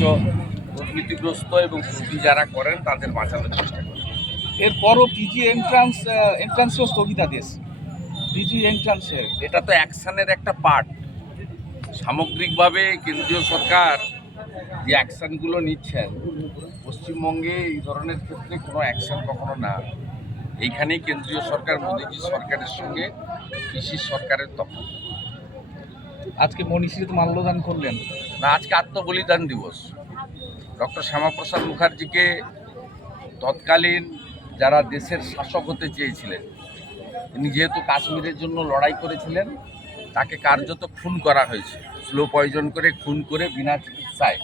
সর্বোচ্চ দুর্নীতিগ্রস্ত এবং ত্রুটি যারা করেন তাদের বাঁচানোর চেষ্টা করেন এরপরও পিজি এন্ট্রান্স এন্ট্রান্সেও স্থগিতাদেশ। পিজি এন্ট্রান্সের এটা তো অ্যাকশানের একটা পার্ট সামগ্রিকভাবে কেন্দ্রীয় সরকার যে অ্যাকশনগুলো নিচ্ছেন পশ্চিমবঙ্গে এই ধরনের ক্ষেত্রে কোনো অ্যাকশন কখনো না। এইখানেই কেন্দ্রীয় সরকার মোদীজি সরকারের সঙ্গে কৃষি সরকারের তফাৎ। আজকে মনীষীতে মাল্যদান করলেন। না, আজকে আত্মবলিদান দিবস। ডক্টর শ্যামাপ্রসাদ মুখার্জিকে তৎকালীন যারা দেশের শাসক হতে চেয়েছিলেন, তিনি যেহেতু কাশ্মীরের জন্য লড়াই করেছিলেন, তাকে কার্যত খুন করা হয়েছে। স্লো পয়জন করে, খুন করে, বিনা চিকিৎসায়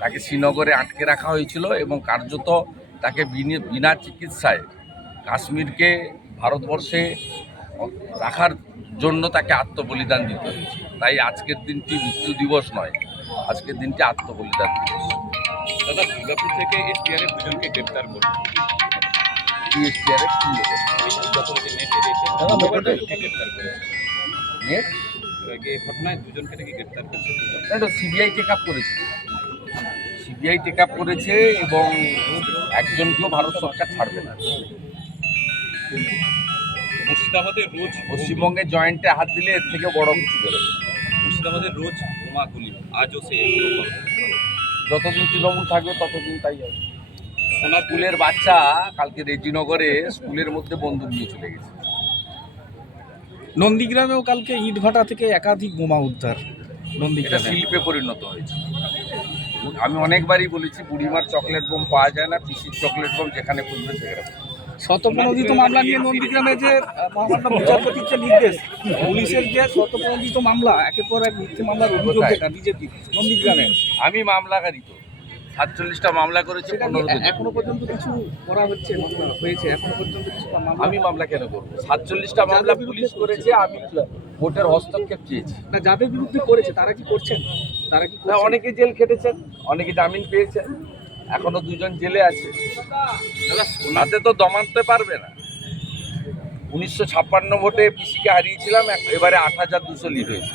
তাকে শ্রীনগরে আটকে রাখা হয়েছিল এবং কার্যত তাকে বিনি- চিকিৎসায় কাশ্মীরকে ভারতবর্ষে রাখার জন্য তাকে আত্মবলিদান দিতে হয়েছে। তাই আজকের দিনটি মৃত্যু দিবস নয় আজকের দিনটি আত্মবলিদান দিবস। দাদা দুর্গাপুর থেকে এসটিআরএফ দুজনকে গ্রেপ্তার করল কি দুজনকে গ্রেপ্তার করেছে। নেট? ঘটনায় দুজনকে নাকি গ্রেপ্তার করেছে এটা সিবিআই টেক আপ করেছে। সিবিআই টেক আপ করেছে এবং একজনকেও ভারত সরকার ছাড়বে না। মুর্শিদাবাদে রোজ পশ্চিমবঙ্গের জয়েন্টে হাত দিলে এর থেকে বড় কিছু বেরোবে মুর্শিদাবাদে রোজ বোমা গুলি আজও সে যতদিন তৃণমূল থাকবে ততদিন তাই হবে। সোনারপুরের স্কুলের বাচ্চা কালকে রেজিনগরে স্কুলের মধ্যে বন্দুক নিয়ে চলে গেছে। নন্দীগ্রামেও কালকে ইটভাটা থেকে একাধিক বোমা উদ্ধার নন্দীগ্রাম। শিল্পে পরিণত হয়েছে। আমি অনেকবারই বলেছি বুড়িমার চকলেট বোম পাওয়া যায় না পিসির চকলেট বোম যেখানে খুঁজবে সেখানে। শতপ্রণোদিত মামলা নিয়ে নন্দীগ্রামে যে মহামান্য বিচারপতির যে নির্দেশ পুলিশের যে শতপ্রণোদিত মামলা একের পর এক মিথ্যে মামলার অভিযোগ? যেটা বিজেপি নন্দীগ্রামে। আমি মামলাকারী তো। সাতচল্লিশটা মামলা করেছি এখনও পর্যন্ত কিছু করা হচ্ছে মামলা হয়েছে এখনও পর্যন্ত কিছু আমি মামলা কেন করব? সাতচল্লিশটা মামলা পুলিশ করেছে। আমি ভোটের হস্তক্ষেপ চেয়েছি। না যাদের বিরুদ্ধে করেছে তারা কি করছেন? তারা কি না অনেকে জেল খেটেছেন অনেকে জামিন পেয়েছেন। এখনও দুজন জেলে আছে। ওনাতে তো দমাতে পারবে না। উনিশশো ছাপ্পান্ন ভোটে পিসিকে হারিয়েছিলাম এক- এবারে আট হাজার দুশো লিড হয়েছে।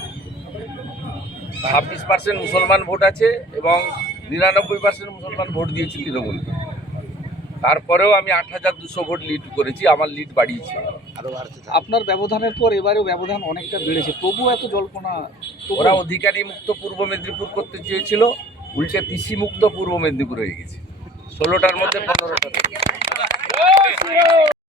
ছাব্বিশ পার্সেন্ট মুসলমান ভোট আছে এবং নিরানব্বই পার্সেন্ট মুসলমান ভোট দিয়েছে তৃণমূলকে তারপরেও আমি আট হাজার দুশো ভোট লিড করেছি আমার লিড বাড়িয়েছি। আপনার ব্যবধানের পর এবারেও ব্যবধান অনেকটা বেড়েছে তবু এত জল্পনা ওরা অধিকারী মুক্ত পূর্ব মেদিনীপুর করতে চেয়েছিল উল্টে পিসি মুক্ত পূর্ব মেদিনীপুর হয়ে গেছে। ষোলোটার মধ্যে পনেরোটা।